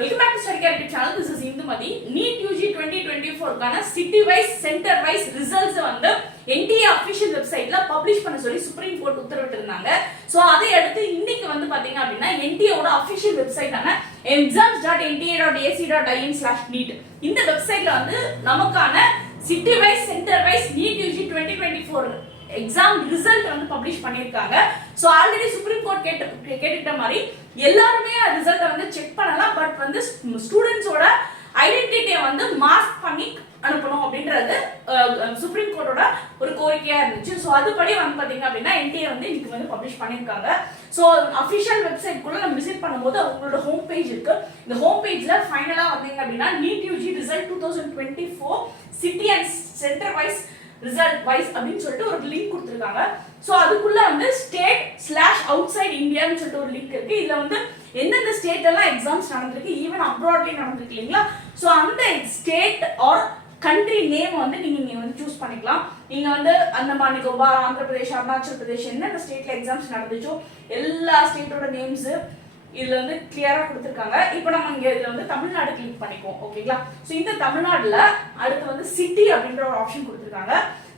Welcome back to Study Character channel. This is Indumati. NEET UG 2024 கான city wise center wise results வந்து NTA official website ல publish பண்ண சொல்லி supreme court உத்தரவிட்டிருந்தாங்க. So அதை அடுத்து இன்னைக்கு வந்து பாத்தீங்க அப்படினா NTA ஓட official website ஆன exams.nta.ac.in/neet இந்த வெப்சைட்ல வந்து நமக்கான city wise center wise NEET UG 2024 exam result வந்து பப்ளிஷ் பண்ணிருக்காங்க. சோ ஆல்ரெடி சுப்ரீம் கோர்ட் கேட்டிட்ட மாதிரி எல்லாரும் ரிசல்ட் வந்து செக் பண்ணலாம். பட் வந்து ஸ்டூடெண்ட்ஸோட ஐடென்டிட்டியை வந்து மாஸ்க் பண்ணி அனுப்பணும் அப்படின்றது சுப்ரீம் கோர்ட்டோட ஒரு கோரிக்கையா இருந்துச்சு. ஸோ அதுபடி வந்து பாத்தீங்க அப்படின்னா NTA வந்து இன்னைக்கு வந்து பப்ளிஷ் பண்ணிருக்காங்க. ஸோ அஃபிஷியல் வெப்சைட் குள்ள நம்ம விசிட் பண்ணும்போது அவங்களோட ஹோம் பேஜ் இருக்கு. இந்த ஹோம் பேஜ்ல ஃபைனலா வந்தீங்க அப்படின்னா NEET UG result 2024 city and center wise result wise அப்படின்னு சொல்லிட்டு ஒரு லிங்க் கொடுத்துருக்காங்க. ஸோ அதுக்குள்ள வந்து state/outside Indiaன்னு சொல்லிட்டு ஒரு லிங்க் இருக்கு. இதுல வந்து எந்தெந்த ஸ்டேட் எல்லாம் எக்ஸாம்ஸ் நடந்திருக்கு, ஈவன் அப்ராட்லயும் நடந்திருக்கு இல்லைங்களா. ஸோ அந்த ஸ்டேட் ஆர் கண்ட்ரி நேம் வந்து நீங்க வந்து சூஸ் பண்ணிக்கலாம். நீங்க வந்து அந்தமான் நிக்கோபார், ஆந்திர பிரதேஷ், அருணாச்சல் பிரதேஷ் என்னென்ன ஸ்டேட்ல எக்ஸாம்ஸ் நடந்துச்சோ எல்லா ஸ்டேட்டோட நேம்ஸ் இதுல வந்து கிளியரா கொடுத்துருக்காங்க. இப்போ நம்ம இங்க இதுல வந்து தமிழ்நாடு கிளிக் பண்ணிக்குவோம். ஓகேங்களா. ஸோ இந்த தமிழ்நாடுல அடுத்து வந்து சிட்டி அப்படின்ற ஒரு ஆப்ஷன் கொடுத்துருக்காங்க.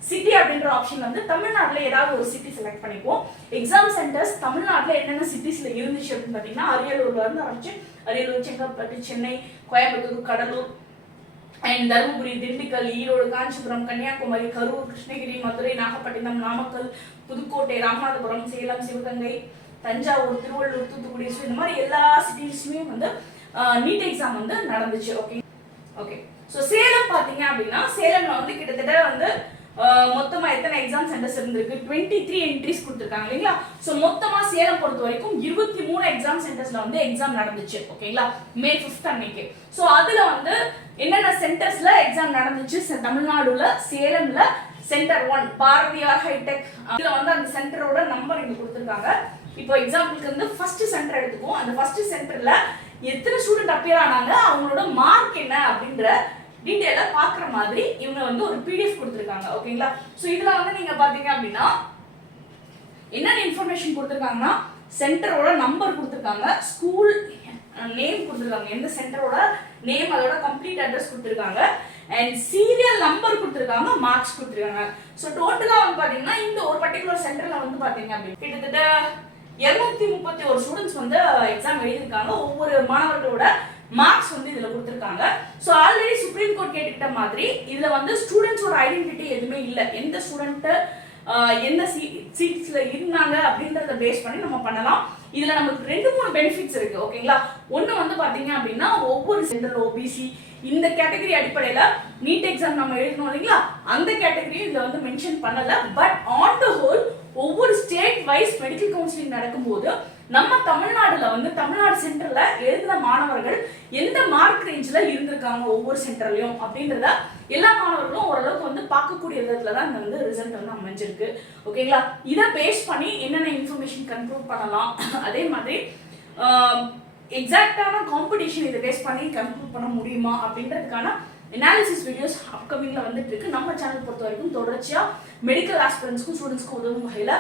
சிட்டி அப்படின்ற ஆப்ஷன் வந்து தமிழ்நாட்டுல ஏதாவது ஒரு சிட்டி செலக்ட் பண்ணிக்குவோம். எக்ஸாம் சென்டர்ஸ் தமிழ்நாட்டுல என்னென்ன சிட்டிஸ்ல இருந்துச்சு அப்படின்னு பாத்தீங்கன்னா அரியலூர்ல இருந்து ஆரம்பிச்சு அரியலூர், செங்கல்பட்டு, சென்னை, கோயம்புத்தூர், கடலூர் அண்ட் தருமபுரி, திண்டுக்கல், ஈரோடு, காஞ்சிபுரம், கன்னியாகுமரி, கரூர், கிருஷ்ணகிரி, மதுரை, நாகப்பட்டினம், நாமக்கல், புதுக்கோட்டை, ராமநாதபுரம், சேலம், சிவகங்கை, தஞ்சாவூர், திருவள்ளூர், தூத்துக்குடி, இந்த மாதிரி எல்லா சிட்டிஸ்லயுமே வந்து நீட் எக்ஸாம் வந்து நடந்துச்சு. ஓகே. ஸோ சேலம் பாத்தீங்க அப்படின்னா சேலம்ல வந்து கிட்டத்தட்ட வந்து மொத்தமா எத்தனை எக்ஸாம் சென்டர்ஸ் இருந்திருக்கு, 23 என்ட்ரிஸ் கொடுத்துருக்காங்க இல்லைங்களா. ஸோ மொத்தமா சேலம் பொறுத்த வரைக்கும் 23 எக்ஸாம் சென்டர்ஸ்ல வந்து எக்ஸாம் நடந்துச்சு. ஓகேங்களா. May 5th அன்னைக்கு. ஸோ அதுல வந்து என்னென்ன சென்டர்ஸ்ல எக்ஸாம் நடந்துச்சு, தமிழ்நாடுல சேலம்ல சென்டர் 1 பாரதியார் ஹைடெக், இதுல வந்து அந்த சென்டரோட நம்பர் இங்க கொடுத்துருக்காங்க. இப்போ எக்ஸாம்பிளுக்கு வந்து ஃபர்ஸ்ட் சென்டர் எடுத்துக்குவோம். அந்த ஃபர்ஸ்ட் சென்டர்ல எத்தனை ஸ்டூடெண்ட் அப்பியர் ஆனாங்க, அவங்களோட மார்க் என்ன அப்படின்ற டீடைலா பாக்குற மாதிரி இவங்க வந்து ஒரு PDF கொடுத்துருக்காங்க. ஓகேங்களா. சோ இதுல வந்து நீங்க பாத்தீங்க அப்படின்னா என்னென்ன இன்ஃபர்மேஷன் கொடுத்துருக்காங்கன்னா சென்டரோட நம்பர் கொடுத்துருக்காங்க, ஸ்கூல் நேம் கொடுத்துருக்காங்க, எந்த சென்டரோட நேம், அதோட கம்ப்ளீட் அட்ரஸ் கொடுத்துருக்காங்க, அண்ட் சீரியல் நம்பர் கொடுத்துருக்காங்க, மார்க்ஸ் கொடுத்துருக்காங்க. ஸோ டோட்டலா வந்து பாத்தீங்கன்னா இந்த ஒரு பர்டிகுலர் சென்டர்ல வந்து பாத்தீங்க அப்படின்னு கிட்டத்தட்ட 231 ஸ்டூடெண்ட்ஸ் வந்து எக்ஸாம் எழுதியிருக்காங்க. ஒவ்வொரு மாணவர்களோட மார்க்ஸ் வந்து இதுல கொடுத்துருக்காங்க. ஸோ ஆல்ரெடி சுப்ரீம் கோர்ட் கேட்டுக்கிட்ட மாதிரி இதுல வந்து ஸ்டூடெண்ட்ஸோட ஐடென்டிட்டி எதுவுமே இல்லை. எந்த ஸ்டூடெண்ட் எந்த சீட்ஸ்ல இருந்தாங்க அப்படின்றத பேஸ் பண்ணி நம்ம பண்ணலாம். இதுல நமக்கு 2-3 பெனிஃபிட்ஸ் இருக்கு. ஓகேங்களா. ஒன்னு வந்து பாத்தீங்க அப்படின்னா ஒவ்வொரு சென்டர் ஓபிசி இந்த கேட்டகரி அடிப்படையில நீட் எக்ஸாம் நம்ம எழுதணும் இல்லைங்களா, அந்த கேட்டகரியும் இதுல வந்து மென்ஷன் பண்ணல. பட் ஆன் த ஹோல் ஒவ்வொரு ஸ்டேட் வைஸ் மெடிக்கல் கவுன்சிலிங் நடக்கும்போது நம்ம தமிழ்நாடுல வந்து தமிழ்நாடு சென்டர்ல எழுதின மாணவர்கள் எந்த மார்க் ரேஞ்ச்ல இருந்திருக்காங்க ஒவ்வொரு சென்டர்லயும் அப்படின்றத எல்லா மாணவர்களும் ஓரளவுக்கு வந்து பார்க்கக்கூடிய விதத்துல தான் இந்த வந்து ரிசல்ட் வந்து அமைஞ்சிருக்கு. ஓகேங்களா. இதை பேஸ் பண்ணி என்னென்ன இன்ஃபர்மேஷன் கன்க்ளூட் பண்ணலாம், அதே மாதிரி எக்ஸாக்டான காம்படிஷன் இதை பேஸ் பண்ணி கன்க்ளூட் பண்ண முடியுமா அப்படின்றதுக்கான அனாலிசிஸ் வீடியோஸ் அப்கமிங்ல வந்துட்டு இருக்கு. நம்ம சேனல் பொறுத்த வரைக்கும் தொடர்ச்சியா மெடிக்கல் ஆஸ்பிரண்ட்ஸ்க்கும் ஸ்டூடெண்ட்ஸ்க்கும் உதவும் வகையில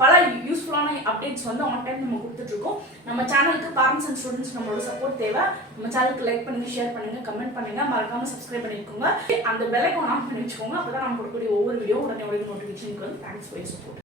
பல யூஸ்ஃபுல்லான அப்டேட்ஸ் வந்து ஆன் டைம் நம்ம கொடுத்துட்டு இருக்கோம். நம்ம சேனலுக்கு பேரண்ட்ஸ் அண்ட் ஸ்டூடெண்ட்ஸ் நம்மளோட சப்போர்ட் தேவை. நம்ம சேனலுக்கு லைக் பண்ணுங்க, ஷேர் பண்ணுங்க, கமெண்ட் பண்ணுங்க, மறக்காம சப்ஸ்கிரைப் பண்ணிக்கோங்க. அந்த பெல் ஐகான் ஆன் பண்ணி வச்சுக்கோங்க. அப்பதான் நம்ம கொடுக்கக்கூடிய ஒவ்வொரு வீடியோ உடனே நோட்டிஃபிகேஷனுக்கு வந்து தேங்க்ஸ் ஃபார் யுவர் சப்போர்ட்.